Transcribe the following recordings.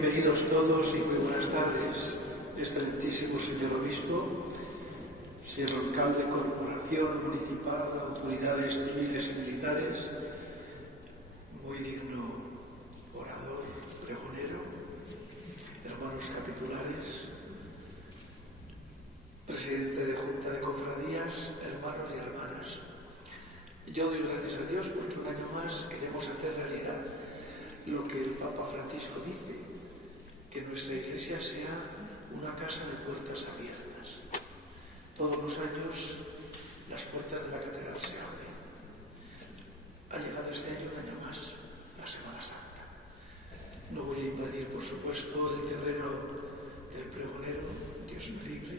Bienvenidos todos y muy buenas tardes, excelentísimo señor obispo, señor alcalde, corporación municipal, autoridades civiles y militares, muy digno orador, pregonero, hermanos capitulares, presidente de Junta de Cofradías, hermanos y hermanas. Yo doy gracias a Dios porque un año más queremos hacer realidad lo que el Papa Francisco dice, que nuestra Iglesia sea una casa de puertas abiertas. Todos los años las puertas de la catedral se abren. Ha llegado este año un año más, la Semana Santa. No voy a invadir, por supuesto, el terreno del pregonero, Dios me libre,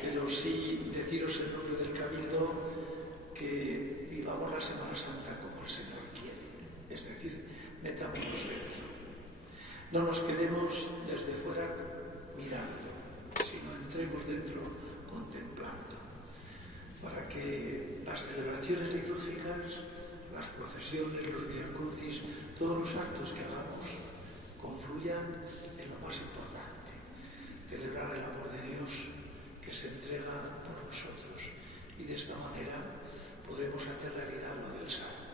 pero sí deciros en nombre del Cabildo que vivamos la Semana Santa como el Señor quiere, es decir, metámonos dentro. No nos quedemos desde fuera mirando, sino entremos dentro contemplando, para que las celebraciones litúrgicas, las procesiones, los viacrucis, todos los actos que hagamos confluyan en lo más importante, celebrar el amor de Dios que se entrega por nosotros, y de esta manera podremos hacer realidad lo del Salmo.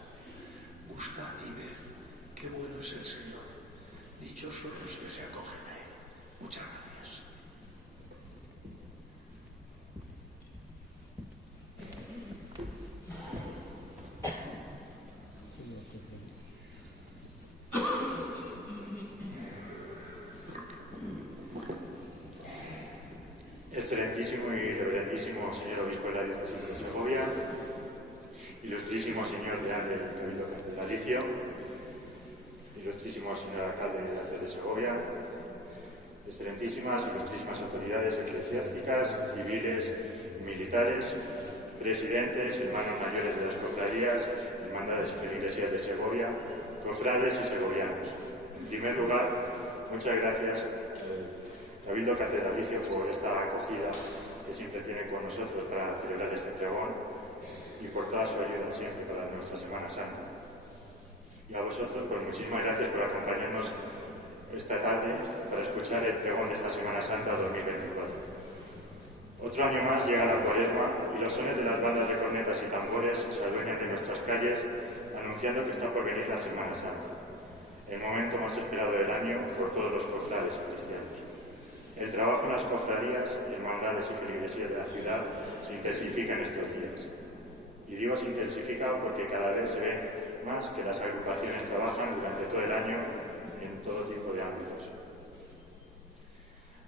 Buscad y ved qué bueno es el Señor. Dichosos los que se acogen a Él. Muchas gracias. Excelentísimo y reverendísimo señor obispo de la diócesis de Segovia, ilustrísimo señor deán del Cabildo catedralicio, ilustrísimo señor alcalde de la ciudad de Segovia, excelentísimas, ilustrísimas autoridades eclesiásticas, civiles, militares, presidentes, hermanos mayores de las cofradías, hermandades y feligresías de Segovia, cofrades y segovianos. En primer lugar, muchas gracias Cabildo Catedralicio por esta acogida que siempre tiene con nosotros para celebrar este pregón y por toda su ayuda siempre para nuestra Semana Santa. Y a vosotros, pues muchísimas gracias por acompañarnos esta tarde para escuchar el pregón de esta Semana Santa 2024. Otro año más llega la Cuaresma y los sones de las bandas de cornetas y tambores se adueñan de nuestras calles anunciando que está por venir la Semana Santa, el momento más esperado del año por todos los cofrades cristianos. El trabajo en las cofradías, hermandades y feligresías de la ciudad se intensifica en estos días. Y digo se intensifica porque cada vez se ve más que las agrupaciones trabajan durante todo el año en todo tipo de ámbitos.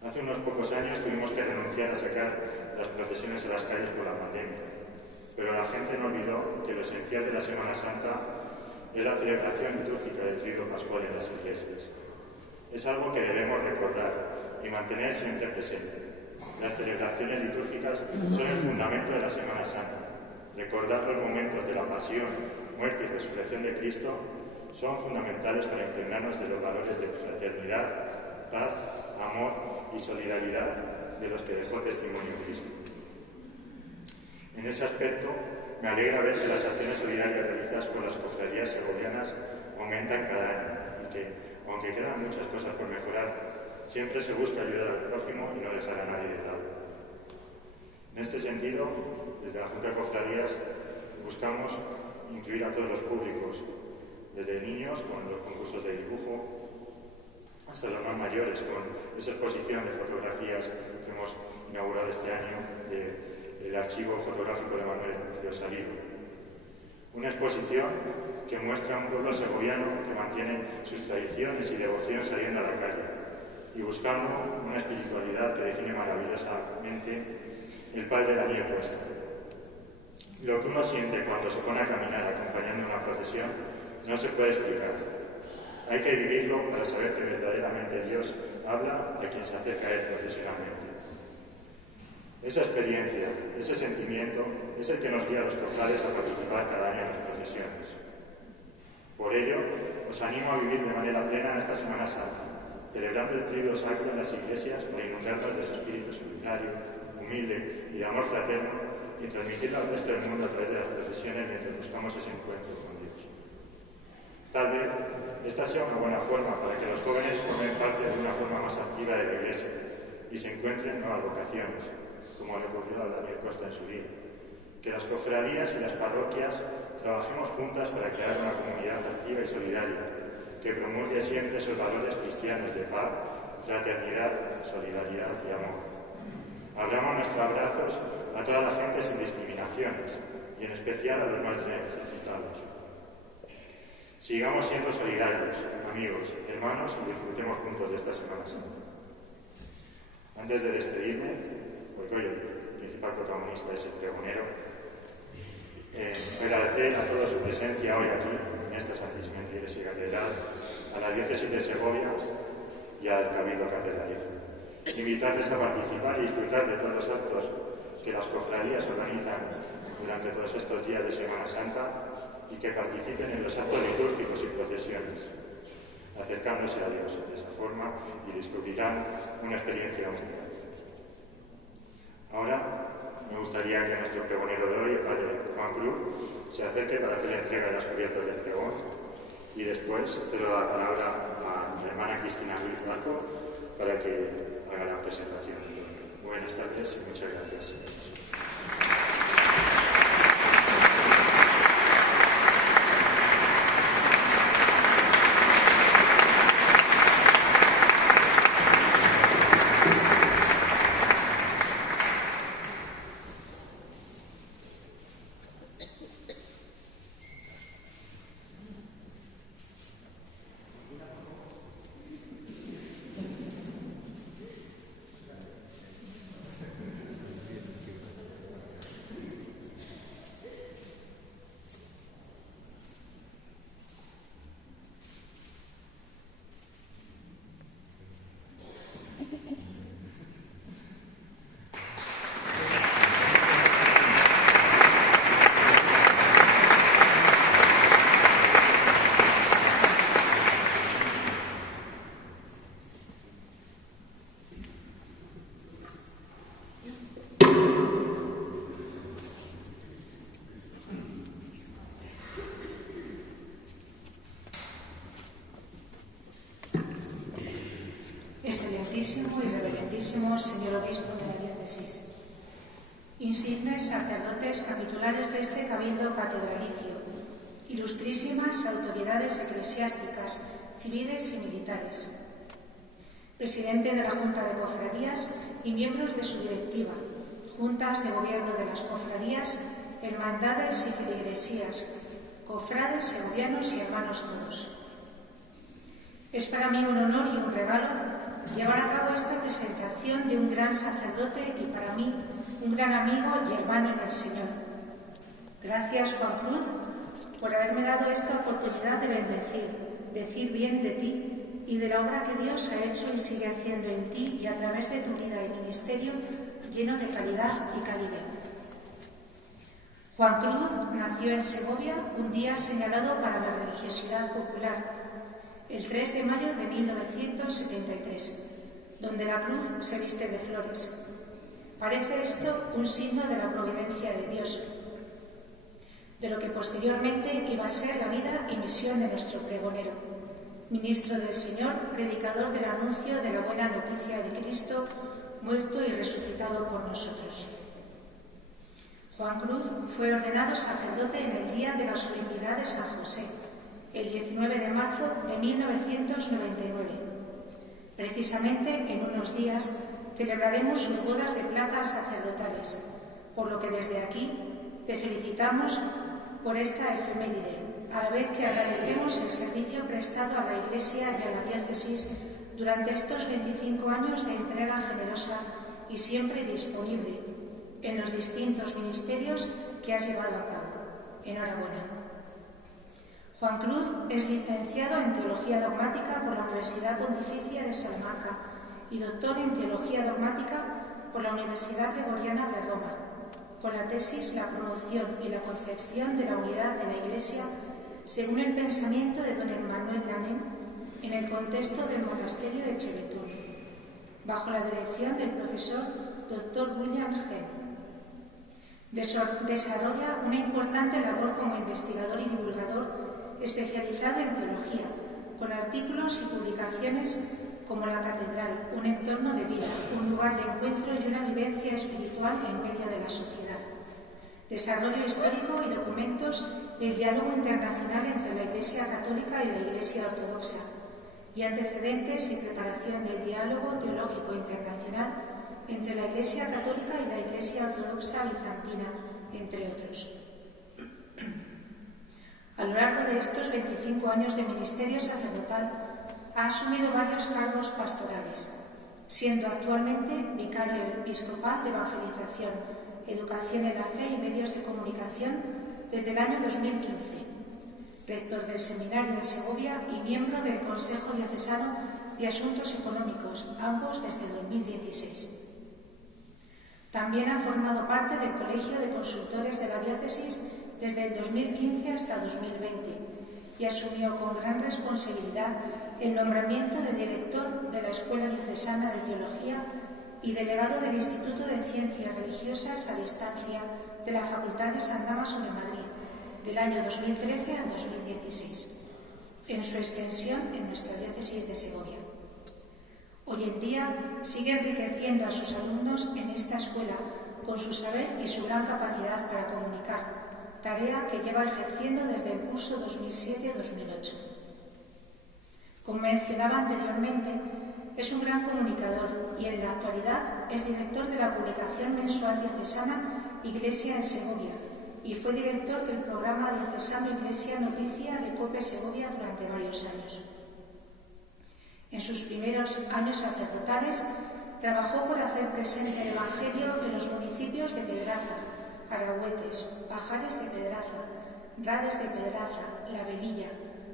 Hace unos pocos años tuvimos que renunciar a sacar las procesiones a las calles por la pandemia, pero la gente no olvidó que lo esencial de la Semana Santa es la celebración litúrgica del Tríodo Pascual en las iglesias. Es algo que debemos recordar y mantener siempre presente. Las celebraciones litúrgicas son el fundamento de la Semana Santa. Recordar los momentos de la pasión, muerte y resurrección de Cristo son fundamentales para impregnarnos de los valores de fraternidad, paz, amor y solidaridad de los que dejó testimonio Cristo. En ese aspecto, me alegra ver que las acciones solidarias realizadas por las cofradías segovianas aumentan cada año y que, aunque quedan muchas cosas por mejorar, siempre se busca ayudar al prójimo y no dejar a nadie de lado. En este sentido, desde la Junta de Cofradías buscamos incluir a todos los públicos, desde niños con los concursos de dibujo hasta los más mayores con esa exposición de fotografías que hemos inaugurado este año del archivo fotográfico de Manuel Río Salido. Una exposición que muestra a un pueblo segoviano que mantiene sus tradiciones y devoción saliendo a la calle y buscando una espiritualidad que define maravillosamente el padre Daniel Cuesta. Lo que uno siente cuando se pone a caminar acompañando una procesión no se puede explicar. Hay que vivirlo para saber que verdaderamente Dios habla a quien se acerca a Él procesionalmente. Esa experiencia, ese sentimiento, es el que nos guía a los cofrades a participar cada año en las procesiones. Por ello, os animo a vivir de manera plena esta Semana Santa, celebrando el Tríodo Sacro en las iglesias para inundarnos de ese espíritu solidario, humilde y de amor fraterno y transmitirlo al resto del mundo a través de las procesiones mientras buscamos ese encuentro con Dios. Tal vez esta sea una buena forma para que los jóvenes formen parte de una forma más activa de la Iglesia y se encuentren nuevas vocaciones, como le ocurrió a Daniel Costa en su día. Que las cofradías y las parroquias trabajemos juntas para crear una comunidad activa y solidaria, que promulgue siempre esos valores cristianos de paz, fraternidad, solidaridad y amor. Abramos nuestros abrazos a toda la gente sin discriminaciones y en especial a los más necesitados. Sigamos siendo solidarios, amigos, hermanos y disfrutemos juntos de esta Semana Santa. Antes de despedirme, porque hoy el principal protagonista es el pregonero, agradecer a toda su presencia hoy aquí, en esta Santísima Iglesia y Catedral, a la Diócesis de Segovia y al Cabildo Catedralicio. Invitarles a participar y disfrutar de todos los actos que las cofradías organizan durante todos estos días de Semana Santa y que participen en los actos litúrgicos y procesiones, acercándose a Dios de esa forma y descubrirán una experiencia única. Ahora me gustaría que nuestro pregonero de hoy, el padre Juan Cruz, se acerque para hacer la entrega de las cubiertas del pregón y después cedo la palabra a mi hermana Cristina Luis Marco para que haga la presentación. Buenas tardes y muchas gracias. Excelentísimo y reverendísimo señor obispo de la diócesis, insignes sacerdotes capitulares de este cabildo catedralicio, ilustrísimas autoridades eclesiásticas, civiles y militares, presidente de la Junta de Cofradías y miembros de su directiva, juntas de gobierno de las cofradías, hermandades y feligresías, cofrades, segovianos y hermanos todos. Es para mí un honor y un regalo llevar a cabo esta presentación de un gran sacerdote y para mí un gran amigo y hermano en el Señor. Gracias, Juan Cruz, por haberme dado esta oportunidad de decir bien de ti y de la obra que Dios ha hecho y sigue haciendo en ti y a través de tu vida y ministerio lleno de caridad y calidez. Juan Cruz nació en Segovia un día señalado para la religiosidad popular, el 3 de mayo de 1973, donde la cruz se viste de flores. Parece esto un signo de la providencia de Dios, de lo que posteriormente iba a ser la vida y misión de nuestro pregonero, ministro del Señor, predicador del anuncio de la buena noticia de Cristo, muerto y resucitado por nosotros. Juan Cruz fue ordenado sacerdote en el día de la solemnidad de San José, el 19 de marzo de 1999. Precisamente en unos días celebraremos sus bodas de plata sacerdotales, por lo que desde aquí te felicitamos por esta efeméride, a la vez que agradecemos el servicio prestado a la Iglesia y a la diócesis durante estos 25 años de entrega generosa y siempre disponible en los distintos ministerios que has llevado a cabo. Enhorabuena. Juan Cruz es licenciado en Teología Dogmática por la Universidad Pontificia de Salamanca y doctor en Teología Dogmática por la Universidad Gregoriana de Roma, con la tesis La promoción y la concepción de la unidad de la Iglesia según el pensamiento de don Emmanuel Lanem en el contexto del monasterio de Chevetún, bajo la dirección del profesor Dr. William Henn. Desarrolla una importante labor como investigador y divulgador especializado en teología, con artículos y publicaciones como La Catedral, un entorno de vida, un lugar de encuentro y una vivencia espiritual en medio de la sociedad. Desarrollo histórico y documentos del diálogo internacional entre la Iglesia Católica y la Iglesia Ortodoxa, y antecedentes y preparación del diálogo teológico internacional entre la Iglesia Católica y la Iglesia Ortodoxa bizantina, entre otros. A lo largo de estos 25 años de ministerio sacerdotal, ha asumido varios cargos pastorales, siendo actualmente vicario episcopal de evangelización, educación en la fe y medios de comunicación desde el año 2015, rector del Seminario de Segovia y miembro del Consejo Diocesano de Asuntos Económicos, ambos desde 2016. También ha formado parte del Colegio de Consultores de la Diócesis desde el 2015 hasta 2020 y asumió con gran responsabilidad el nombramiento de director de la Escuela Diocesana de Teología y delegado del Instituto de Ciencias Religiosas a Distancia de la Facultad de San Dámaso de Madrid, del año 2013 al 2016, en su extensión en nuestra diócesis de Segovia. Hoy en día sigue enriqueciendo a sus alumnos en esta escuela con su saber y su gran capacidad para comunicar, tarea que lleva ejerciendo desde el curso 2007-2008. Como mencionaba anteriormente, es un gran comunicador y en la actualidad es director de la publicación mensual diocesana Iglesia en Segovia y fue director del programa diocesano Iglesia Noticia de COPE Segovia durante varios años. En sus primeros años sacerdotales trabajó por hacer presente el Evangelio en los municipios de Pedraza, Arahuetes, Pajares de Pedraza, Rades de Pedraza, La Velilla,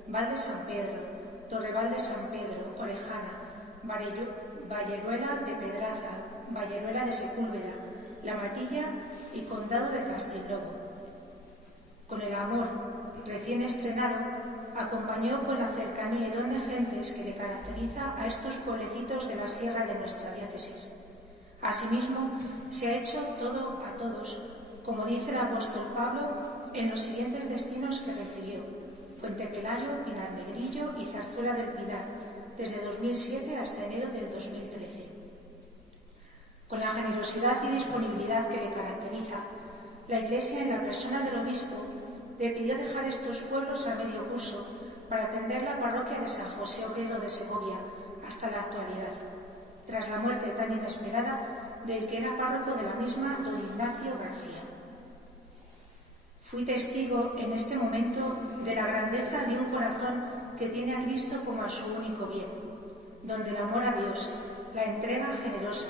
Val de San Pedro, Torreval de San Pedro, Orejana, Valleruela de Pedraza, Valleruela de Sepúlveda, La Matilla y Condado de Castelllobo. Con el amor recién estrenado, acompañó con la cercanía y don de gentes que le caracteriza a estos pueblecitos de la sierra de nuestra diócesis. Asimismo, se ha hecho todo a todos, como dice el apóstol Pablo en los siguientes destinos que recibió: Fuente Pelayo, Pinar Negrillo y Zarzuela del Pinar, desde 2007 hasta enero del 2013. Con la generosidad y disponibilidad que le caracteriza, la Iglesia, en la persona del obispo, decidió dejar estos pueblos a medio curso para atender la parroquia de San José Obrero de Segovia hasta la actualidad, tras la muerte tan inesperada del que era párroco de la misma, don Ignacio García. Fui testigo en este momento de la grandeza de un corazón que tiene a Cristo como a su único bien, donde el amor a Dios, la entrega generosa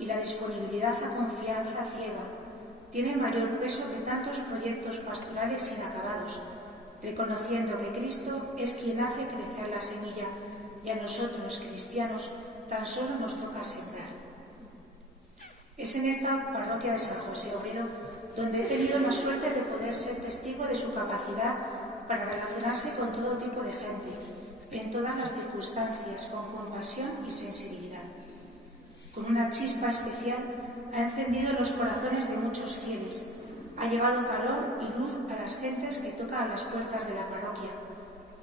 y la disponibilidad a confianza ciega tienen mayor peso que tantos proyectos pastorales inacabados, reconociendo que Cristo es quien hace crecer la semilla y a nosotros, cristianos, tan solo nos toca sembrar. Es en esta parroquia de San José Obrero donde he tenido la suerte de poder ser testigo de su capacidad para relacionarse con todo tipo de gente, en todas las circunstancias, con compasión y sensibilidad. Con una chispa especial ha encendido los corazones de muchos fieles, ha llevado calor y luz a las gentes que tocan a las puertas de la parroquia,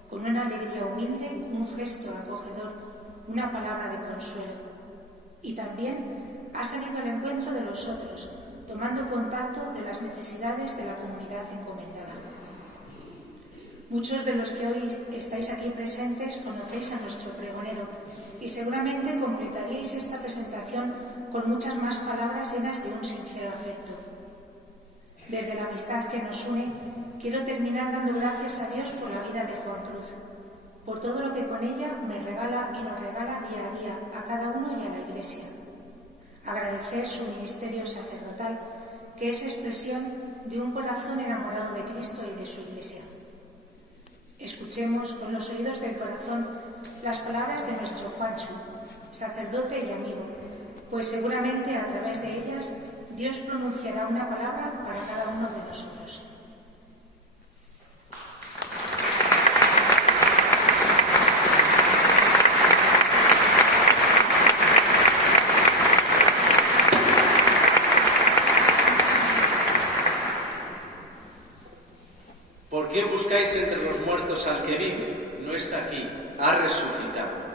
con una alegría humilde, un gesto acogedor, una palabra de consuelo. Y también ha salido al encuentro de los otros, tomando contacto de las necesidades de la comunidad encomendada. Muchos de los que hoy estáis aquí presentes conocéis a nuestro pregonero y seguramente completaríais esta presentación con muchas más palabras llenas de un sincero afecto. Desde la amistad que nos une, quiero terminar dando gracias a Dios por la vida de Juan Cruz, por todo lo que con ella me regala y nos regala día a día a cada uno y a la Iglesia. Agradecer su ministerio sacerdotal, que es expresión de un corazón enamorado de Cristo y de su Iglesia. Escuchemos con los oídos del corazón las palabras de nuestro Juancho, sacerdote y amigo, pues seguramente a través de ellas Dios pronunciará una palabra para cada uno de nosotros. ¿Por qué buscáis entre los muertos al que vive? No está aquí, ha resucitado.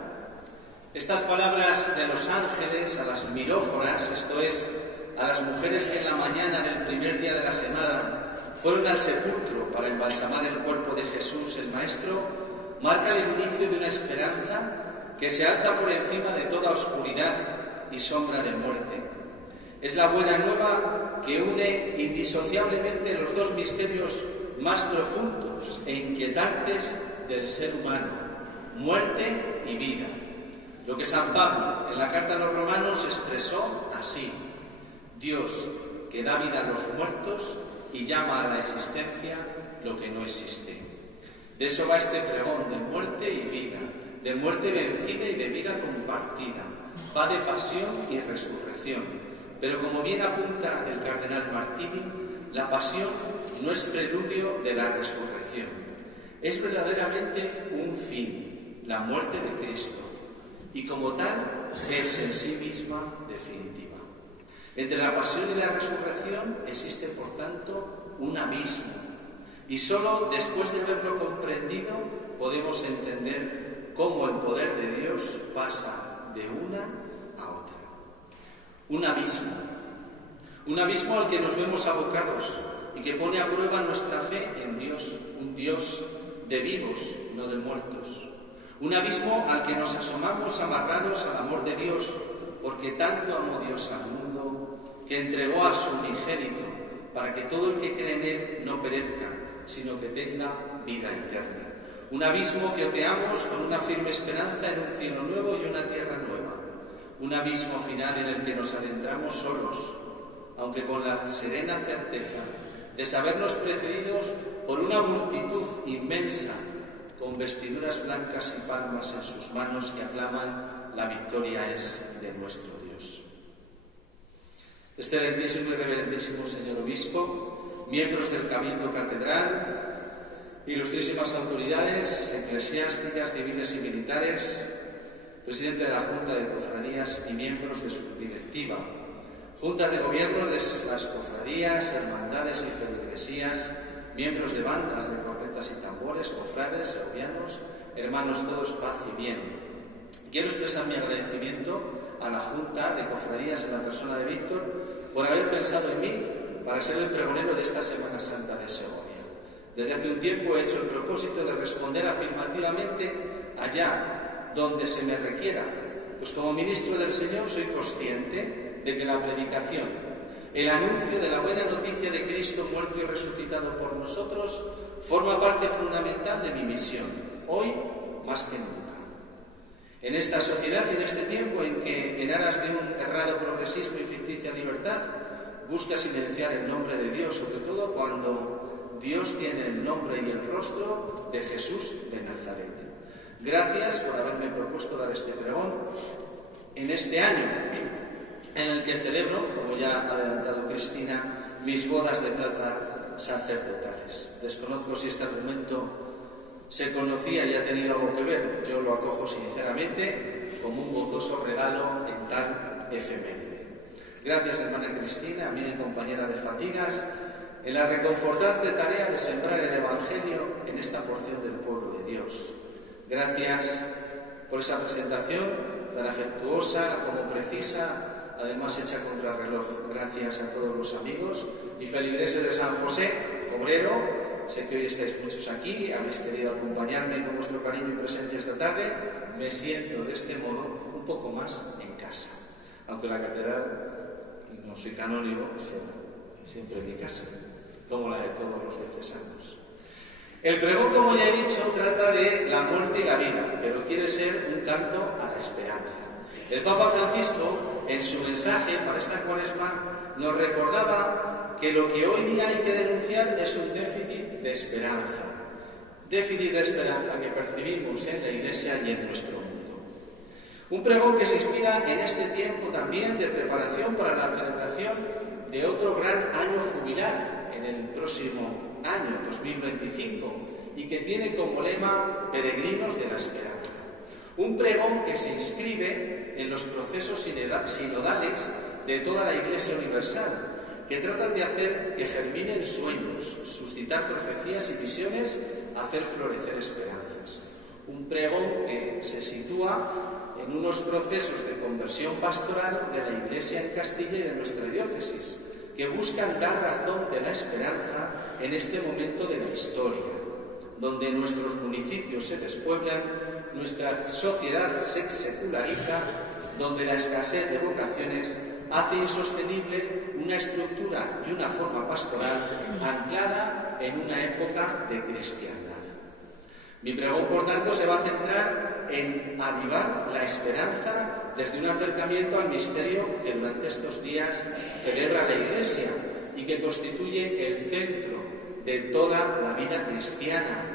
Estas palabras de los ángeles a las miróforas, esto es, a las mujeres que en la mañana del primer día de la semana fueron al sepulcro para embalsamar el cuerpo de Jesús el Maestro, marcan el inicio de una esperanza que se alza por encima de toda oscuridad y sombra de muerte. Es la buena nueva que une indisociablemente los dos misterios más profundos e inquietantes del ser humano, muerte y vida. Lo que San Pablo en la carta a los Romanos expresó así: Dios que da vida a los muertos y llama a la existencia lo que no existe. De eso va este pregón, de muerte y vida, de muerte vencida y de vida compartida. Va de pasión y resurrección. Pero como bien apunta el cardenal Martini, la pasión no es preludio de la resurrección. Es verdaderamente un fin, la muerte de Cristo, y como tal es en sí misma definitiva. Entre la pasión y la resurrección existe, por tanto, un abismo, y solo después de haberlo comprendido podemos entender cómo el poder de Dios pasa de una a otra. Un abismo al que nos vemos abocados y que pone a prueba nuestra fe en Dios, un Dios de vivos, no de muertos. Un abismo al que nos asomamos amarrados al amor de Dios, porque tanto amó Dios al mundo que entregó a su unigénito para que todo el que cree en Él no perezca, sino que tenga vida eterna. Un abismo que oteamos con una firme esperanza en un cielo nuevo y una tierra nueva. Un abismo final en el que nos adentramos solos, aunque con la serena certeza de sabernos precedidos por una multitud inmensa, con vestiduras blancas y palmas en sus manos que aclaman: la victoria es de nuestro Dios. Excelentísimo y reverendísimo señor obispo, miembros del Cabildo Catedral, ilustrísimas autoridades eclesiásticas, civiles y militares, presidente de la Junta de Cofradías y miembros de su directiva, juntas de gobierno de las cofradías, hermandades y feligresías, miembros de bandas de cornetas y tambores, cofrades, segovianos, hermanos todos, paz y bien. Quiero expresar mi agradecimiento a la Junta de Cofradías en la persona de Víctor por haber pensado en mí para ser el pregonero de esta Semana Santa de Segovia. Desde hace un tiempo he hecho el propósito de responder afirmativamente allá donde se me requiera, pues como ministro del Señor soy consciente de que la predicación, el anuncio de la buena noticia de Cristo muerto y resucitado por nosotros, forma parte fundamental de mi misión, hoy más que nunca. En esta sociedad y en este tiempo en que, en aras de un errado progresismo y ficticia libertad, busca silenciar el nombre de Dios, sobre todo cuando Dios tiene el nombre y el rostro de Jesús de Nazaret. Gracias por haberme propuesto dar este pregón en este año en el que celebro, como ya ha adelantado Cristina, mis bodas de plata sacerdotales. Desconozco si este argumento se conocía y ha tenido algo que ver. Yo lo acojo sinceramente como un gozoso regalo en tal efeméride. Gracias, hermana Cristina, amiga y compañera de fatigas, en la reconfortante tarea de sembrar el Evangelio en esta porción del pueblo de Dios. Gracias por esa presentación tan afectuosa como precisa, además hecha contra reloj. Gracias a todos los amigos y feligreses de San José, obrero. Sé que hoy estáis muchos aquí, habéis querido acompañarme con vuestro cariño y presencia esta tarde. Me siento de este modo un poco más en casa, aunque la catedral no soy canónigo, siempre en mi casa, como la de todos los diocesanos. El pregón, como ya he dicho, trata de la muerte y la vida, pero quiere ser un canto a la esperanza. El Papa Francisco, en su mensaje para esta Cuaresma, nos recordaba que lo que hoy día hay que denunciar es un déficit de esperanza. Déficit de esperanza que percibimos en la Iglesia y en nuestro mundo. Un pregón que se inspira en este tiempo también de preparación para la celebración de otro gran año jubilar en el próximo año 2025 y que tiene como lema Peregrinos de la Esperanza. Un pregón que se inscribe en los procesos sinodales de toda la Iglesia universal, que tratan de hacer que germinen sueños, suscitar profecías y visiones, hacer florecer esperanzas. un pregón que se sitúa en unos procesos de conversión pastoral de la Iglesia en Castilla y de nuestra diócesis, que buscan dar razón de la esperanza en este momento de la historia, donde nuestros municipios se despueblan, nuestra sociedad se seculariza, donde la escasez de vocaciones hace insostenible una estructura y una forma pastoral anclada en una época de cristiandad. Mi pregón, por tanto, se va a centrar en avivar la esperanza desde un acercamiento al misterio que durante estos días celebra la Iglesia y que constituye el centro de toda la vida cristiana.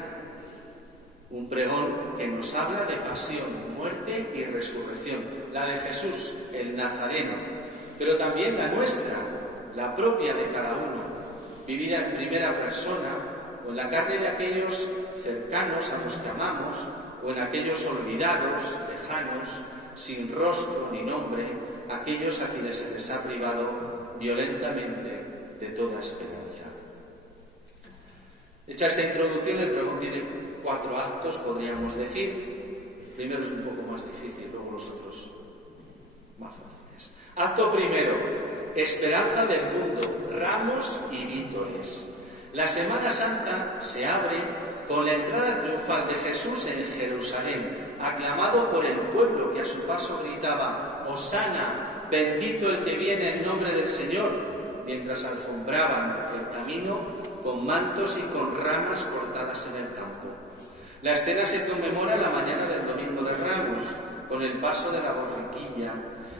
Un pregón que nos habla de pasión, muerte y resurrección, la de Jesús, el Nazareno, pero también la nuestra, la propia de cada uno, vivida en primera persona o en la carne de aquellos cercanos a los que amamos o en aquellos olvidados, lejanos, sin rostro ni nombre, aquellos a quienes se les ha privado violentamente de toda esperanza. Hecha esta introducción, el pregón tiene 4 actos, podríamos decir. El primero es un poco más difícil, luego los otros más fáciles. Acto primero, esperanza del mundo, ramos y vítores. La Semana Santa se abre con la entrada triunfal de Jesús en Jerusalén, aclamado por el pueblo que a su paso gritaba: «Hosana, bendito el que viene en nombre del Señor», mientras alfombraban el camino con mantos y con ramas cortadas en el campo. La escena se conmemora la mañana del Domingo de Ramos, con el paso de la borriquilla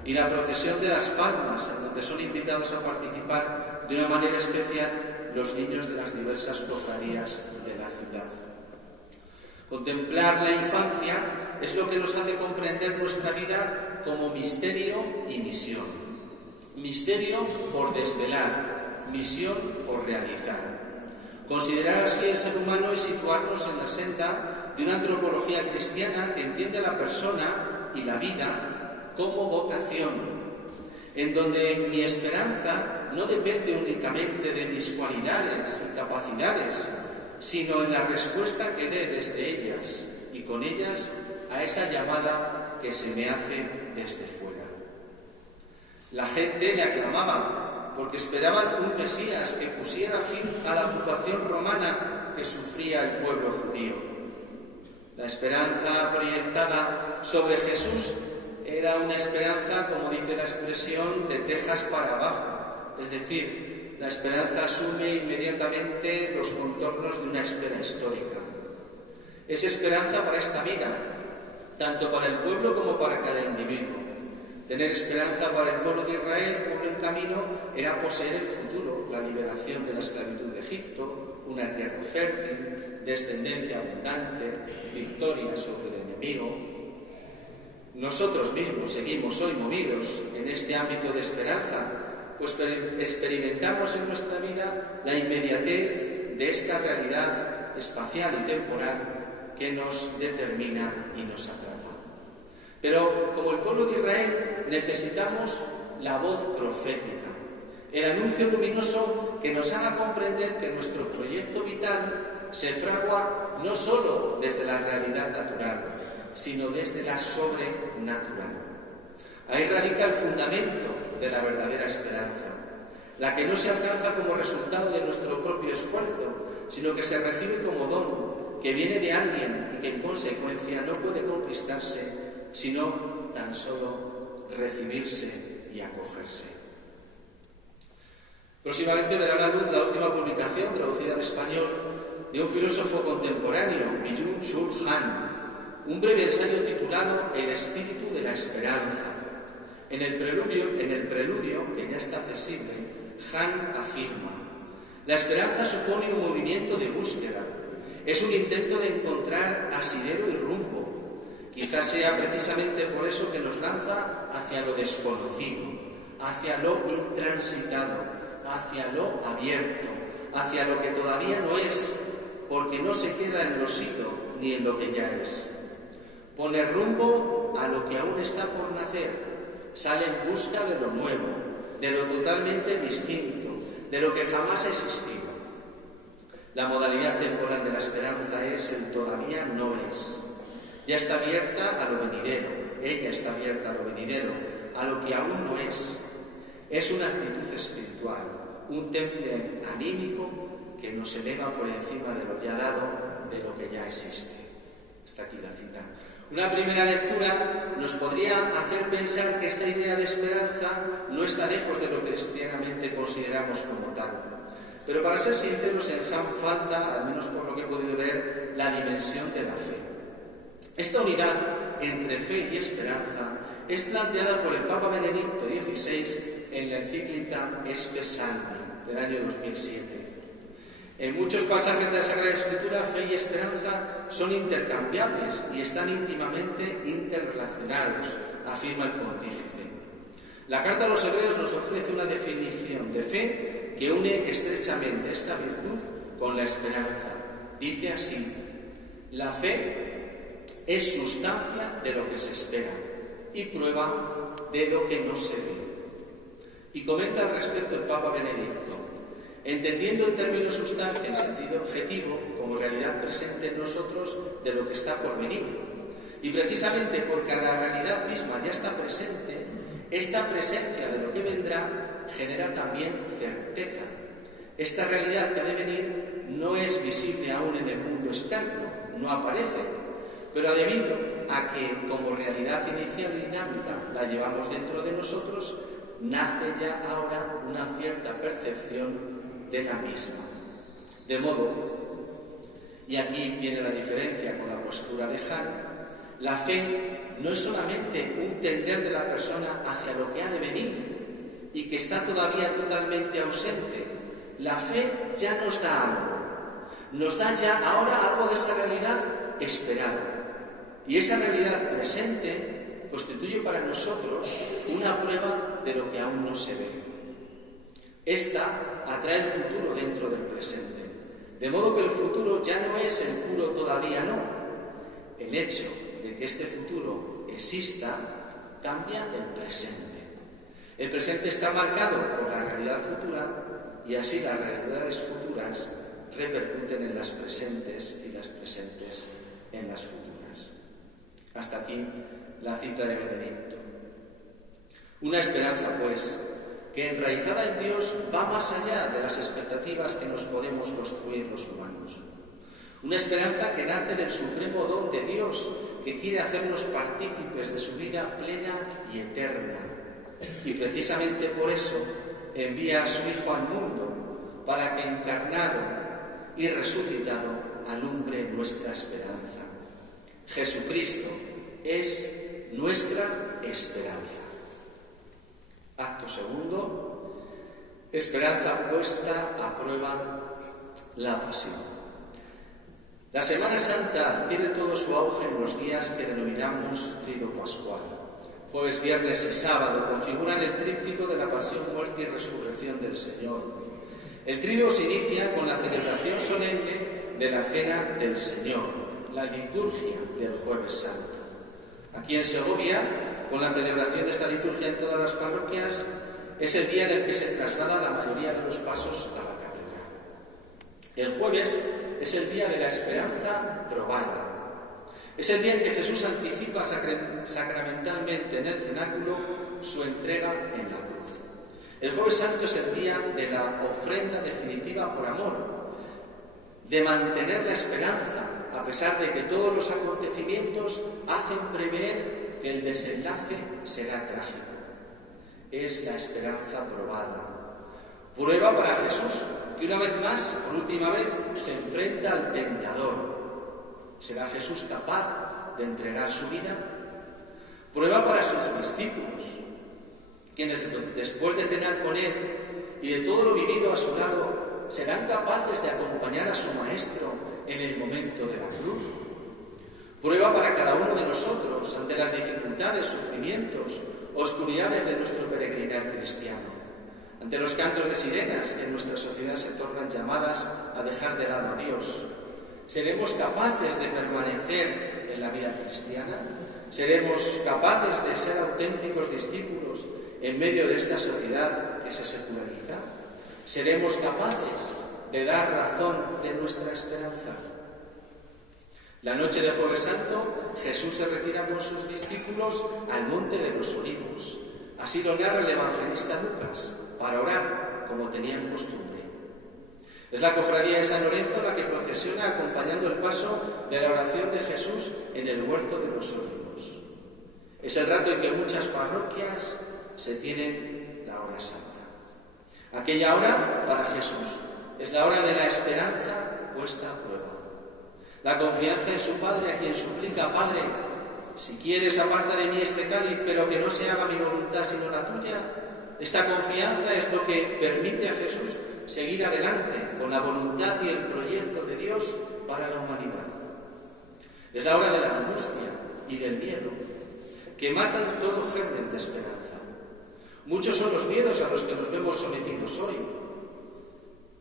y la procesión de las palmas, en donde son invitados a participar de una manera especial los niños de las diversas cofradías de la ciudad. Contemplar la infancia es lo que nos hace comprender nuestra vida como misterio y misión. Misterio por desvelar, misión por realizar. Considerar así el ser humano es situarnos en la senda de una antropología cristiana que entiende a la persona y la vida como vocación, en donde mi esperanza no depende únicamente de mis cualidades y capacidades, sino en la respuesta que dé desde ellas y con ellas a esa llamada que se me hace desde fuera. La gente le aclamaba porque esperaban un Mesías que pusiera fin a la ocupación romana que sufría el pueblo judío. La esperanza proyectada sobre Jesús era una esperanza, como dice la expresión, de tejas para abajo, es decir, la esperanza asume inmediatamente los contornos de una espera histórica. Es esperanza para esta vida, tanto para el pueblo como para cada individuo. Tener esperanza para el pueblo de Israel, pueblo en camino, era poseer el futuro, la liberación de la esclavitud de Egipto, una tierra fértil, descendencia abundante, victoria sobre el enemigo. Nosotros mismos seguimos hoy movidos en este ámbito de esperanza, pues experimentamos en nuestra vida la inmediatez de esta realidad espacial y temporal que nos determina y nos atrapa. Pero como el pueblo de Israel necesitamos la voz profética, el anuncio luminoso que nos haga comprender que nuestro proyecto vital se fragua no solo desde la realidad natural, sino desde la sobrenatural. Ahí radica el fundamento de la verdadera esperanza, la que no se alcanza como resultado de nuestro propio esfuerzo, sino que se recibe como don, que viene de alguien y que en consecuencia no puede conquistarse, sino tan solo recibirse y acogerse. Próximamente verá la luz la última publicación traducida al español de un filósofo contemporáneo, Byung-Chul Han, un breve ensayo titulado El espíritu de la esperanza. En el preludio, que ya está accesible, Han afirma: la esperanza supone un movimiento de búsqueda, es un intento de encontrar asidero y rumbo. Quizás sea precisamente por eso que nos lanza hacia lo desconocido, hacia lo intransitado, hacia lo abierto, hacia lo que todavía no es, porque no se queda en lo sido ni en lo que ya es. Pone rumbo a lo que aún está por nacer, sale en busca de lo nuevo, de lo totalmente distinto, de lo que jamás ha existido. La modalidad temporal de la esperanza es el todavía no es. ya está abierta a lo venidero, ella está abierta a lo venidero, a lo que aún no es. Es una actitud espiritual, un temple anímico que nos eleva por encima de lo ya dado, de lo que ya existe. Hasta aquí la cita. Una primera lectura nos podría hacer pensar que esta idea de esperanza no está lejos de lo que cristianamente consideramos como tal. Pero para ser sinceros, en Ham falta, al menos por lo que he podido ver, la dimensión de la fe. Esta unidad entre fe y esperanza es planteada por el Papa Benedicto XVI en la encíclica Espe Salvi del año 2007. En muchos pasajes de la Sagrada Escritura, fe y esperanza son intercambiables y están íntimamente interrelacionados, afirma el pontífice. La Carta a los Hebreos nos ofrece una definición de fe que une estrechamente esta virtud con la esperanza. Dice así: la fe es sustancia de lo que se espera y prueba de lo que no se ve. Y comenta al respecto el Papa Benedicto: entendiendo el término sustancia en sentido objetivo como realidad presente en nosotros de lo que está por venir. Y precisamente porque la realidad misma ya está presente, esta presencia de lo que vendrá genera también certeza. Esta realidad que ha de venir no es visible aún en el mundo externo, no aparece, pero debido a que como realidad inicial y dinámica la llevamos dentro de nosotros, nace ya ahora una cierta percepción de la misma. De modo, y aquí viene la diferencia con la postura de Han, la fe no es solamente un tender de la persona hacia lo que ha de venir y que está todavía totalmente ausente. La fe ya nos da algo, nos da ya ahora algo de esa realidad esperada. Y esa realidad presente constituye para nosotros una prueba de lo que aún no se ve. Esta atrae el futuro dentro del presente, de modo que el futuro ya no es el puro todavía no. El hecho de que este futuro exista cambia el presente. El presente está marcado por la realidad futura y así las realidades futuras repercuten en las presentes y las presentes en las futuras. Hasta aquí la cita de Benedicto. Una esperanza, pues, que enraizada en Dios va más allá de las expectativas que nos podemos construir los humanos. Una esperanza que nace del supremo don de Dios, que quiere hacernos partícipes de su vida plena y eterna. Y precisamente por eso envía a su Hijo al mundo, para que encarnado y resucitado alumbre nuestra esperanza. Jesucristo es nuestra esperanza. Acto segundo, esperanza puesta a prueba, la pasión. La Semana Santa adquiere todo su auge en los días que denominamos Trido Pascual. Jueves, viernes y sábado configuran el tríptico de la pasión, muerte y resurrección del Señor. El Trido se inicia con la celebración solemne de la Cena del Señor, la liturgia del Jueves Santo. Aquí en Segovia, con la celebración de esta liturgia en todas las parroquias, es el día en el que se traslada la mayoría de los pasos a la catedral. El jueves es el día de la esperanza probada. Es el día en que Jesús anticipa sacramentalmente en el cenáculo su entrega en la cruz. El Jueves Santo es el día de la ofrenda definitiva por amor, de mantener la esperanza, a pesar de que todos los acontecimientos hacen prever que el desenlace será trágico. Es la esperanza probada. Prueba para Jesús, que una vez más, por última vez, se enfrenta al tentador. ¿Será Jesús capaz de entregar su vida? Prueba para sus discípulos, quienes después de cenar con él y de todo lo vivido a su lado, serán capaces de acompañar a su Maestro en el momento de la cruz. Prueba para cada uno de nosotros ante las dificultades, sufrimientos, oscuridades de nuestro peregrinar cristiano, ante los cantos de sirenas que en nuestra sociedad se tornan llamadas a dejar de lado a Dios. ¿Seremos capaces de permanecer en la vida cristiana? ¿Seremos capaces de ser auténticos discípulos en medio de esta sociedad que se seculariza? ¿Seremos capaces de dar razón de nuestra esperanza? La noche de Jueves Santo, Jesús se retira con sus discípulos al Monte de los Olivos. Así lo narra el evangelista Lucas, para orar como tenían costumbre. Es la cofradía de San Lorenzo la que procesiona acompañando el paso de la oración de Jesús en el Huerto de los Olivos. Es el rato en que muchas parroquias se tienen la hora santa. Aquella hora, para Jesús, es la hora de la esperanza puesta a prueba. La confianza en su Padre, a quien suplica: Padre, si quieres, aparta de mí este cáliz, pero que no se haga mi voluntad sino la tuya. Esta confianza es lo que permite a Jesús seguir adelante con la voluntad y el proyecto de Dios para la humanidad. Es la hora de la angustia y del miedo, que matan todo germen de esperanza. Muchos son los miedos a los que nos vemos sometidos hoy.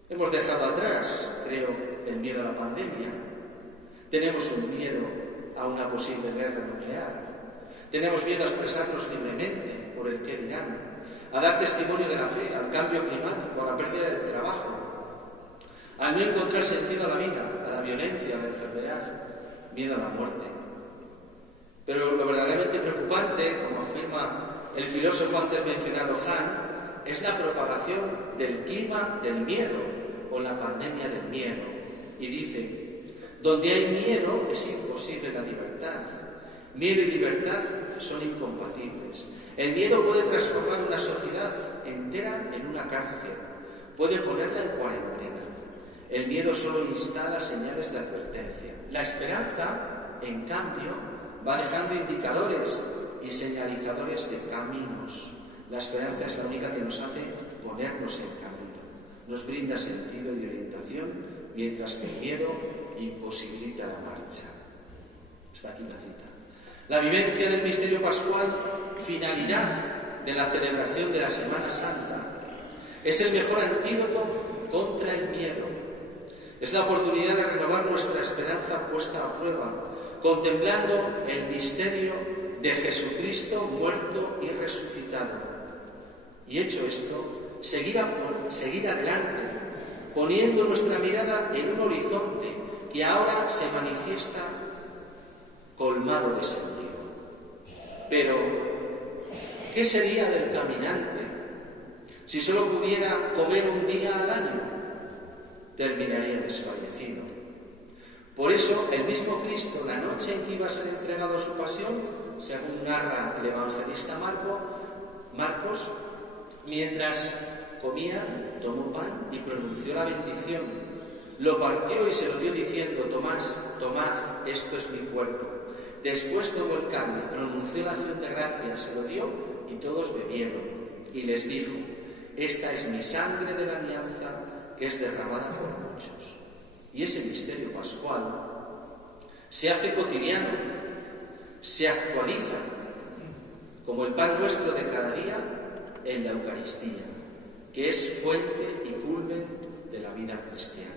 Hemos dejado atrás, creo, el miedo a la pandemia. Tenemos un miedo a una posible guerra nuclear. Tenemos miedo a expresarnos libremente por el qué dirán, a dar testimonio de la fe, al cambio climático, a la pérdida del trabajo, al no encontrar sentido a la vida, a la violencia, a la enfermedad, miedo a la muerte. Pero lo verdaderamente preocupante, como afirma el filósofo antes mencionado Hahn, es la propagación del clima del miedo o la pandemia del miedo. Y dice: donde hay miedo es imposible la libertad. Miedo y libertad son incompatibles. El miedo puede transformar una sociedad entera en una cárcel, puede ponerla en cuarentena. El miedo solo instala señales de advertencia. La esperanza, en cambio, va dejando indicadores y señalizadores de caminos. La esperanza es la única que nos hace ponernos en camino, nos brinda sentido y orientación, mientras que el miedo imposibilita la marcha. Está aquí la cita. La vivencia del misterio pascual, finalidad de la celebración de la Semana Santa, es el mejor antídoto contra el miedo. Es la oportunidad de renovar nuestra esperanza puesta a prueba, contemplando el misterio de Jesucristo muerto y resucitado. Y hecho esto, seguir adelante, poniendo nuestra mirada en un horizonte que ahora se manifiesta colmado de sentido. Pero, ¿qué sería del caminante si solo pudiera comer un día al año? Terminaría desfallecido. Por eso, el mismo Cristo, la noche en que iba a ser entregado a su pasión, según narra el evangelista Marcos, mientras comía, tomó pan y pronunció la bendición. Lo partió y se lo dio diciendo: tomad, esto es mi cuerpo. Después tomó el cáliz, pronunció la acción de gracias, se lo dio y todos bebieron. Y les dijo: esta es mi sangre de la alianza, que es derramada por muchos. Y ese misterio pascual se hace cotidiano, se actualiza como el pan nuestro de cada día en la Eucaristía, que es fuente y culmen de la vida cristiana.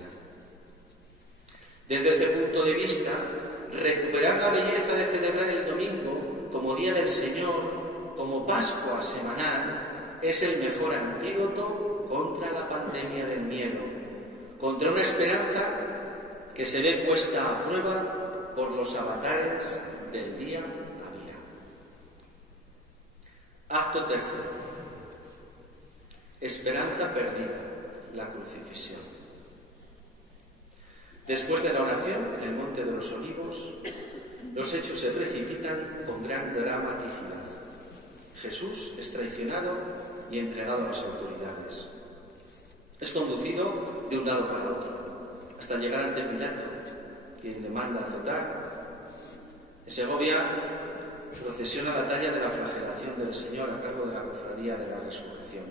Desde este punto de vista, recuperar la belleza de celebrar el domingo como Día del Señor, como Pascua semanal, es el mejor antídoto contra la pandemia del miedo, contra una esperanza que se ve puesta a prueba por los avatares del día a día. Acto tercero. Esperanza perdida, la crucifixión. Después de la oración en el Monte de los Olivos, los hechos se precipitan con gran dramaticidad. Jesús es traicionado y entregado a las autoridades. Es conducido de un lado para otro, hasta llegar ante Pilato, quien le manda azotar. En Segovia procesiona la talla de la flagelación del Señor a cargo de la Cofradía de la Resurrección.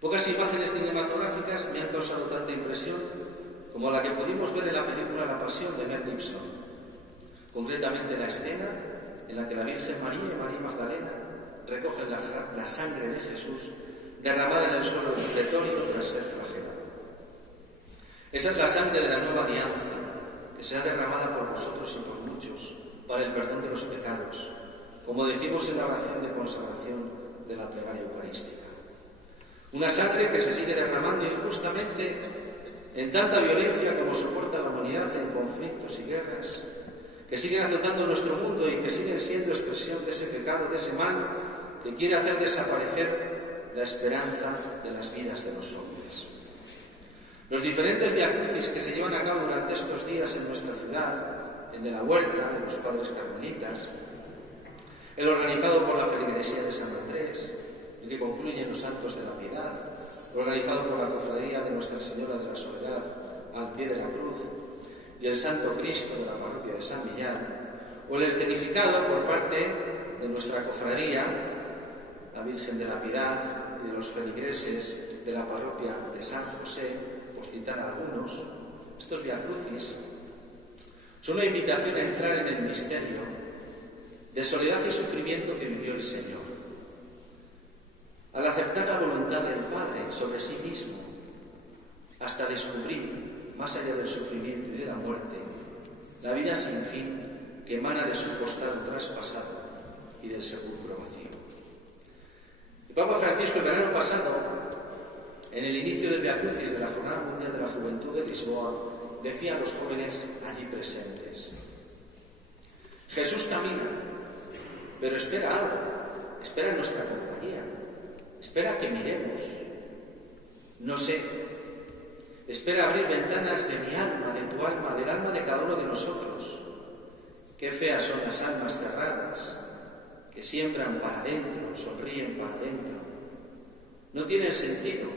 Pocas imágenes cinematográficas me han causado tanta impresión como la que pudimos ver en la película La Pasión de Mel Gibson, concretamente la escena en la que la Virgen María y María Magdalena recogen la sangre de Jesús derramada en el suelo del pretorio tras ser flagelado. Esa es la sangre de la nueva alianza, que será derramada por nosotros y por muchos para el perdón de los pecados, como decimos en la oración de consagración de la plegaria eucarística. Una sangre que se sigue derramando injustamente en tanta violencia como soporta la humanidad en conflictos y guerras, que siguen azotando nuestro mundo y que siguen siendo expresión de ese pecado, de ese mal que quiere hacer desaparecer la esperanza de las vidas de los hombres. Los diferentes viacrucis que se llevan a cabo durante estos días en nuestra ciudad, el de la Huerta, de los Padres Carmelitas, el organizado por la Feligresía de San Andrés, el que concluye en los Santos de la Piedad, organizado por la Cofradía de Nuestra Señora de la Soledad al pie de la cruz, y el Santo Cristo de la Parroquia de San Millán, o el escenificado por parte de nuestra Cofradía, la Virgen de la Piedad y de los feligreses de la Parroquia de San José, por citar algunos. Estos viacrucis son una invitación a entrar en el misterio de soledad y sufrimiento que vivió el Señor. Al aceptar la voluntad del Padre sobre sí mismo, hasta descubrir, más allá del sufrimiento y de la muerte, la vida sin fin que emana de su costado traspasado y del sepulcro vacío. El Papa Francisco, el verano pasado, en el inicio del Via Crucis de la Jornada Mundial de la Juventud de Lisboa, decía a los jóvenes allí presentes: Jesús camina, pero espera algo, espera nuestra compañía, espera que miremos. No sé, espera abrir ventanas de mi alma, de tu alma, del alma de cada uno de nosotros. Qué feas son las almas cerradas, que siembran para adentro, sonríen para adentro. No tienen sentido.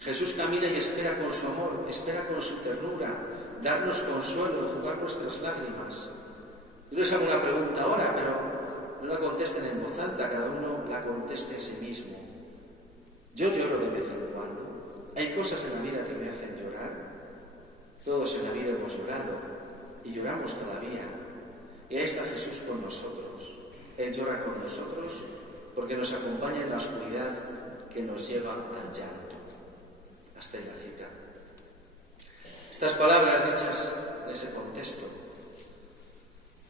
Jesús camina y espera con su amor, espera con su ternura, darnos consuelo, enjugar nuestras lágrimas. Yo les hago una pregunta ahora, pero no la contesten en voz alta, cada uno la conteste a sí mismo. Yo lloro de vez en cuando. Hay cosas en la vida que me hacen llorar. Todos en la vida hemos llorado y lloramos todavía. Y ahí está Jesús con nosotros. Él llora con nosotros porque nos acompaña en la oscuridad que nos lleva al llanto. Hasta en la cita. Estas palabras dichas en ese contexto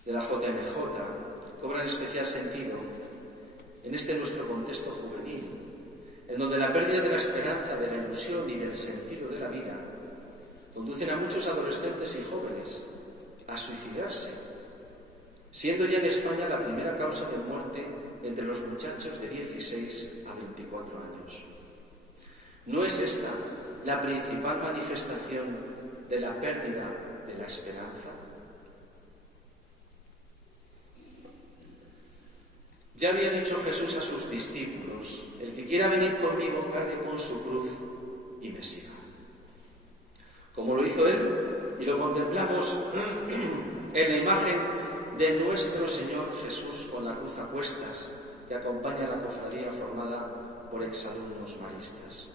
de la JMJ cobran especial sentido en este nuestro contexto juvenil, en donde la pérdida de la esperanza, de la ilusión y del sentido de la vida conducen a muchos adolescentes y jóvenes a suicidarse, siendo ya en España la primera causa de muerte entre los muchachos de 16 a 24 años. ¿No es esta la principal manifestación de la pérdida de la esperanza? Ya había dicho Jesús a sus discípulos: el que quiera venir conmigo, cargue con su cruz y me siga. Como lo hizo Él, y lo contemplamos en la imagen de nuestro Señor Jesús con la cruz a cuestas, que acompaña a la cofradía formada por exalumnos maristas.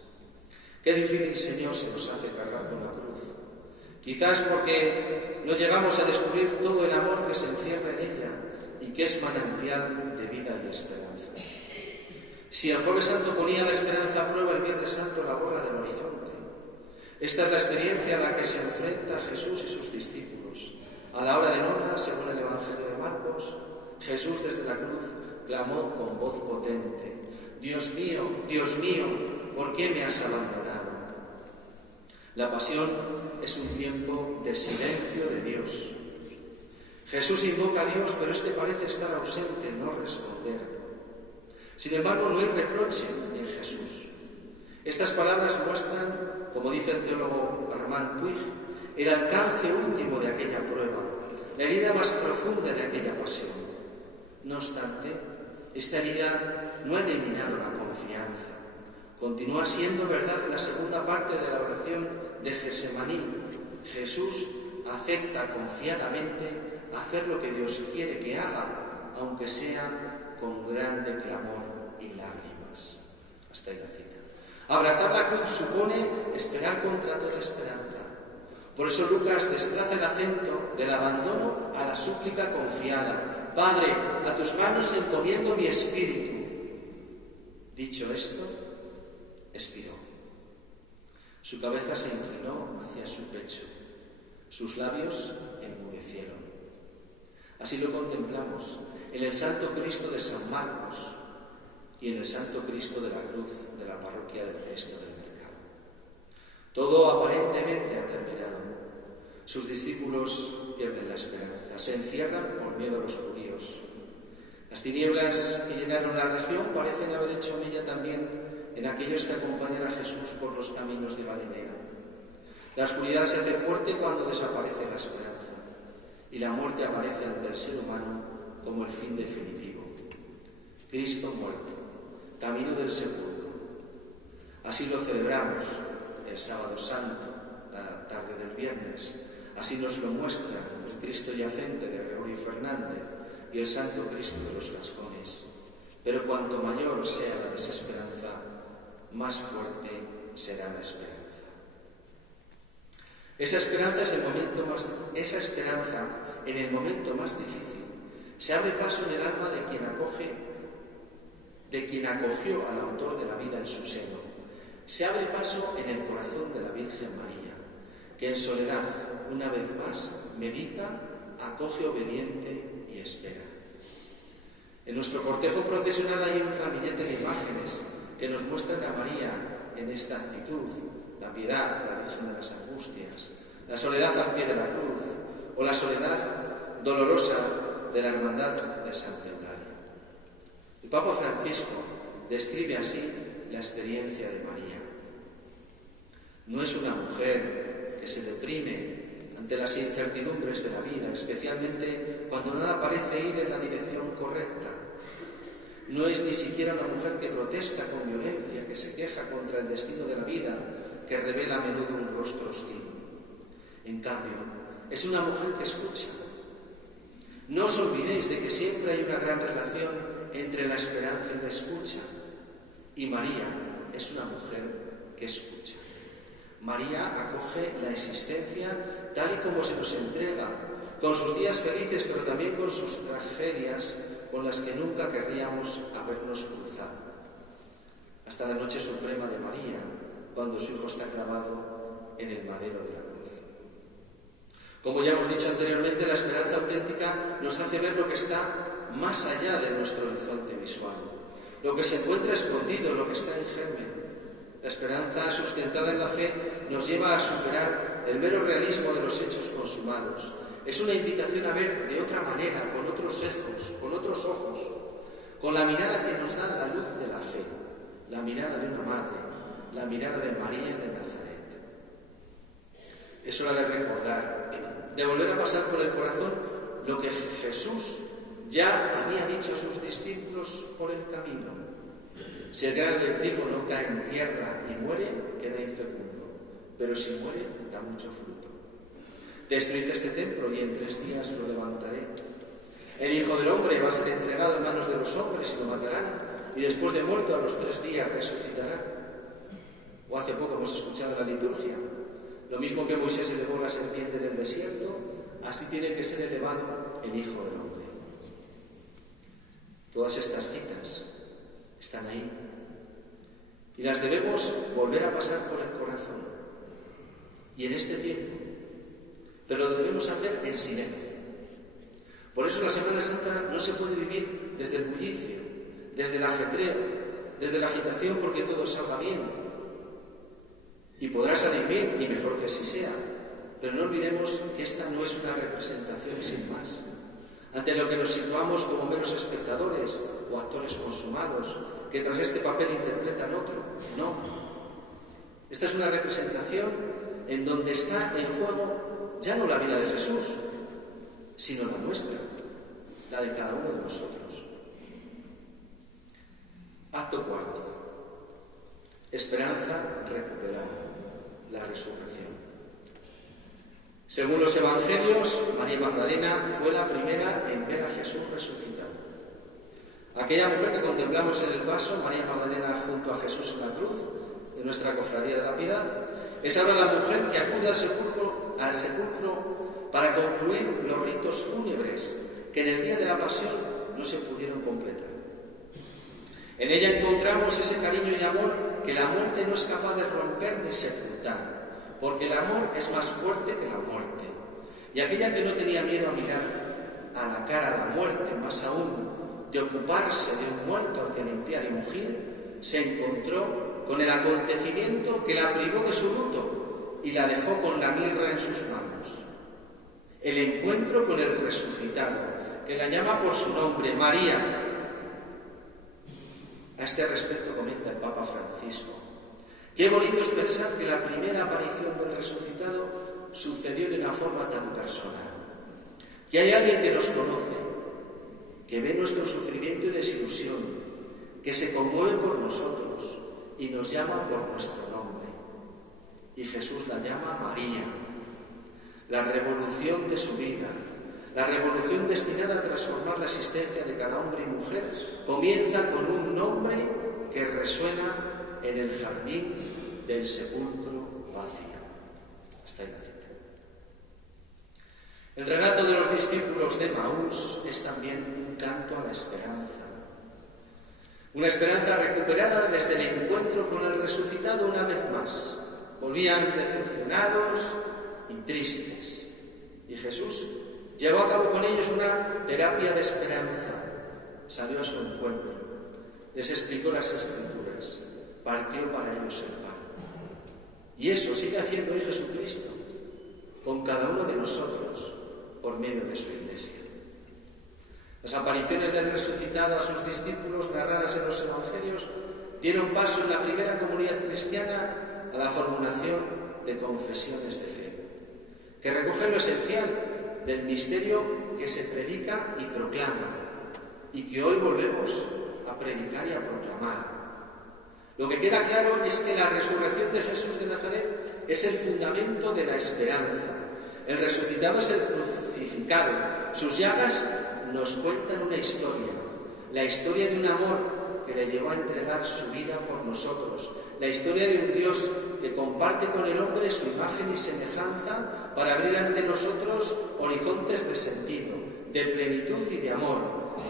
Qué difícil, Señor, se nos hace cargar con la cruz. Quizás porque no llegamos a descubrir todo el amor que se encierra en ella y que es manantial de vida y esperanza. Si el Jueves Santo ponía la esperanza a prueba, el Viernes Santo la borra del horizonte. Esta es la experiencia a la que se enfrenta Jesús y sus discípulos. A la hora de nona, según el Evangelio de Marcos, Jesús desde la cruz clamó con voz potente: Dios mío, ¿por qué me has abandonado? La pasión es un tiempo de silencio de Dios. Jesús invoca a Dios, pero este parece estar ausente, no responder. Sin embargo, no hay reproche en Jesús. Estas palabras muestran, como dice el teólogo Armand Puig, el alcance último de aquella prueba, la herida más profunda de aquella pasión. No obstante, esta herida no ha eliminado la confianza. Continúa siendo verdad la segunda parte de la oración de Gesemaní. Jesús acepta confiadamente hacer lo que Dios quiere que haga, aunque sea con grande clamor y lágrimas. Hasta ahí la cita. Abrazar la cruz supone esperar contra toda esperanza. Por eso Lucas desplaza el acento del abandono a la súplica confiada. Padre, a tus manos encomiendo mi espíritu. Dicho esto, expiró. Su cabeza se inclinó hacia su pecho. Sus labios enmudecieron. Así lo contemplamos en el Santo Cristo de San Marcos y en el Santo Cristo de la Cruz de la Parroquia del Cristo del Mercado. Todo aparentemente ha terminado. Sus discípulos pierden la esperanza, se encierran por miedo a los judíos. Las tinieblas que llenaron la región parecen haber hecho mella también en aquellos que acompañan a Jesús por los caminos de Galilea. La oscuridad se hace fuerte cuando desaparece la esperanza y la muerte aparece ante el ser humano como el fin definitivo. Cristo muerto, camino del sepulcro. Así lo celebramos el sábado santo, la tarde del viernes. Así nos lo muestra el Cristo yacente de Gregorio Fernández y el Santo Cristo de los Gascones. Pero cuanto mayor sea la desesperanza, más fuerte será la esperanza. Esa esperanza en el momento más difícil se abre paso en el alma de quien acogió al autor de la vida en su seno. Se abre paso en el corazón de la Virgen María, que en soledad, una vez más, medita, acoge obediente y espera. En nuestro cortejo procesional hay un ramillete de imágenes que nos muestran a María en esta actitud: la piedad, la Virgen de las Angustias, la soledad al pie de la cruz o la soledad dolorosa de la Hermandad de Santa Eulalia. El Papa Francisco describe así la experiencia de María. No es una mujer que se deprime ante las incertidumbres de la vida, especialmente cuando nada parece ir en la dirección correcta. No es ni siquiera una mujer que protesta con violencia, que se queja contra el destino de la vida, que revela a menudo un rostro hostil. En cambio, es una mujer que escucha. No os olvidéis de que siempre hay una gran relación entre la esperanza y la escucha. Y María es una mujer que escucha. María acoge la existencia tal y como se nos entrega, con sus días felices, pero también con sus tragedias, con las que nunca querríamos habernos cruzado. Hasta la noche suprema de María, cuando su hijo está clavado en el madero de la cruz. Como ya hemos dicho anteriormente, la esperanza auténtica nos hace ver lo que está más allá de nuestro horizonte visual, lo que se encuentra escondido, lo que está en germen. La esperanza sustentada en la fe nos lleva a superar el mero realismo de los hechos consumados. Es una invitación a ver de otra manera, con otros ojos, con otros ojos, con la mirada que nos da la luz de la fe, la mirada de una madre, la mirada de María de Nazaret. Es hora de recordar, de volver a pasar por el corazón lo que Jesús ya había dicho a sus discípulos por el camino. Si el grano de trigo no cae en tierra y muere, queda infecundo, pero si muere, da mucho fruto. Destruid este templo y en 3 días lo levantaré. El Hijo del Hombre va a ser entregado en manos de los hombres y lo matarán, y después de muerto a los 3 días resucitará. O hace poco hemos escuchado la liturgia. Lo mismo que Moisés elevó la serpiente en el desierto, así tiene que ser elevado el Hijo del Hombre. Todas estas citas están ahí y las debemos volver a pasar por el corazón y en este tiempo, pero lo debemos hacer en silencio. Por eso la Semana Santa no se puede vivir desde el bullicio, desde el ajetreo, desde la agitación, porque todo salga bien y podrá salir bien y mejor que así sea, pero no olvidemos que esta no es una representación sin más, ante lo que nos situamos como meros espectadores o actores consumados que tras este papel interpretan otro. No. Esta es una representación en donde está en juego ya no la vida de Jesús, sino la nuestra, la de cada uno de nosotros. Acto cuarto. Esperanza recuperada, la resurrección. Según los Evangelios, María Magdalena fue la primera en ver a Jesús resucitado. Aquella mujer que contemplamos en el paso, María Magdalena junto a Jesús en la cruz, de nuestra cofradía de la Piedad, es ahora la mujer que acude al sepulcro para concluir los ritos fúnebres que en el día de la pasión no se pudieron completar. En ella encontramos ese cariño y amor que la muerte no es capaz de romper ni sepultar, porque el amor es más fuerte que la muerte. Y aquella que no tenía miedo a mirar a la cara a la muerte, más aún de ocuparse de un muerto al que limpiar y mugir, se encontró con el acontecimiento que la privó de su luto y la dejó con la mirra en sus manos. El encuentro con el resucitado, que la llama por su nombre, María. A este respecto comenta el Papa Francisco: qué bonito es pensar que la primera aparición del resucitado sucedió de una forma tan personal, que hay alguien que nos conoce, que ve nuestro sufrimiento y desilusión, que se conmueve por nosotros y nos llama por nuestro nombre. Y Jesús la llama María. La revolución de su vida, la revolución destinada a transformar la existencia de cada hombre y mujer, comienza con un nombre que resuena en el jardín del sepulcro vacío. Hasta ahí la cita. El relato de los discípulos de Maús es también un canto a la esperanza. Una esperanza recuperada desde el encuentro con el resucitado una vez más. Volvían decepcionados y tristes. Y Jesús llevó a cabo con ellos una terapia de esperanza. Salió a su encuentro, les explicó las Escrituras, partió para ellos el pan. Y eso sigue haciendo hoy Jesucristo con cada uno de nosotros por medio de su Iglesia. Las apariciones del resucitado a sus discípulos narradas en los Evangelios dieron paso en la primera comunidad cristiana a la formulación de confesiones de fe, que recogen lo esencial del misterio que se predica y proclama, y que hoy volvemos a predicar y a proclamar. Lo que queda claro es que la resurrección de Jesús de Nazaret es el fundamento de la esperanza. El resucitado es el crucificado. Sus llagas nos cuentan una historia, la historia de un amor que le llevó a entregar su vida por nosotros, la historia de un Dios que comparte con el hombre su imagen y semejanza para abrir ante nosotros horizontes de sentido, de plenitud y de amor,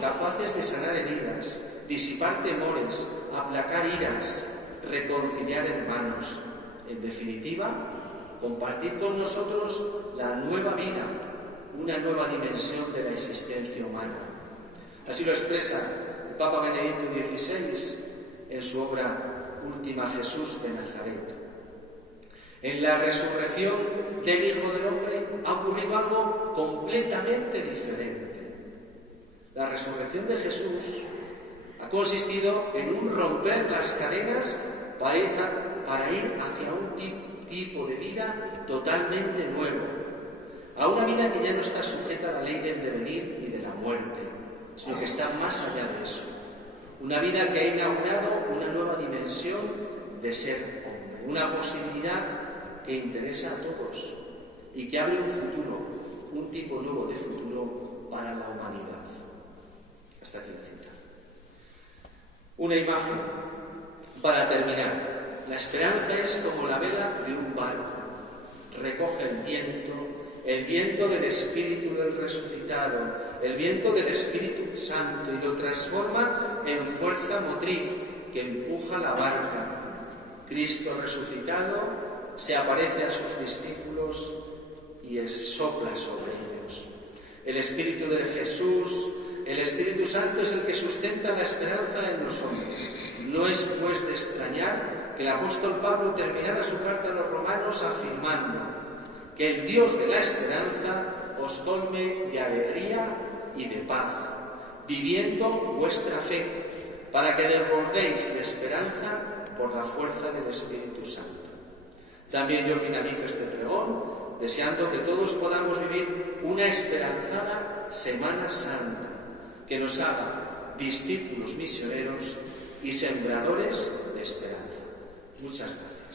capaces de sanar heridas, disipar temores, aplacar iras, reconciliar hermanos. En definitiva, compartir con nosotros la nueva vida, una nueva dimensión de la existencia humana. Así lo expresa el Papa Benedicto XVI en su obra Última Jesús de Nazaret. En la resurrección del Hijo del Hombre ha ocurrido algo completamente diferente. La resurrección de Jesús ha consistido en un romper las cadenas para ir hacia un tipo de vida totalmente nuevo, a una vida que ya no está sujeta a la ley del devenir y de la muerte, sino que está más allá de eso. Una vida que ha inaugurado una nueva dimensión de ser hombre, una posibilidad que interesa a todos y que abre un futuro, un tipo nuevo de futuro para la humanidad. Hasta aquí la cita. Una imagen para terminar. La esperanza es como la vela de un barco. Recoge el viento del Espíritu del resucitado, el viento del Espíritu Santo, y lo transforma en fuerza motriz que empuja la barca. Cristo resucitado se aparece a sus discípulos y sopla sobre ellos. El Espíritu de Jesús, el Espíritu Santo, es el que sustenta la esperanza en los hombres. No es pues de extrañar que el apóstol Pablo terminara su carta a los romanos afirmando: que el Dios de la esperanza os colme de alegría y de paz, viviendo vuestra fe, para que desbordéis de esperanza por la fuerza del Espíritu Santo. También yo finalizo este pregón deseando que todos podamos vivir una esperanzada Semana Santa, que nos haga discípulos misioneros y sembradores de esperanza. Muchas gracias.